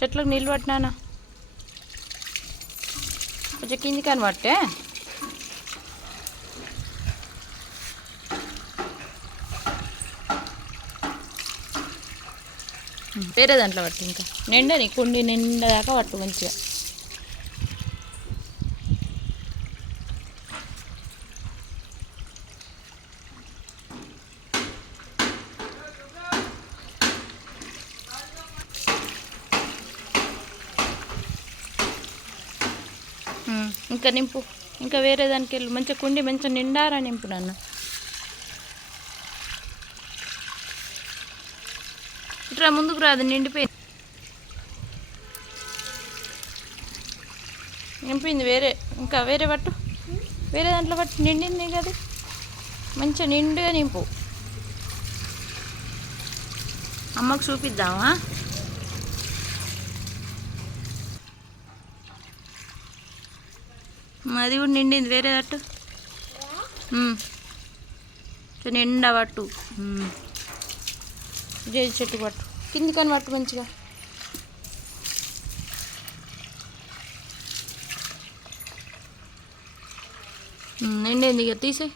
చెట్లకు నీళ్ళు పట్టినానా కొంచెం కింది కానీ పట్టే వేరే దాంట్లో పట్టు ఇంకా నిండని కుండి నిండా దాకా పట్టు మంచిగా ఇంకా నింపు ఇంకా వేరే దానికి వెళ్ళి మంచిగా కుండి మంచిగా నిండారా నింపు నాన్న ఇట్లా ముందుకు రాదు నిండిపోయింది నింపింది వేరే ఇంకా వేరే పట్టు వేరే దాంట్లో పట్టు నిండింది కదా మంచిగా నిండుగా నింపు అమ్మకు చూపిద్దామా అది కూడా నిండింది వేరే తట్టు నిండా పట్టు జేజి చెట్టు పట్టు కింది కానీ పట్టు మంచిగా నిండింది ఇక తీసే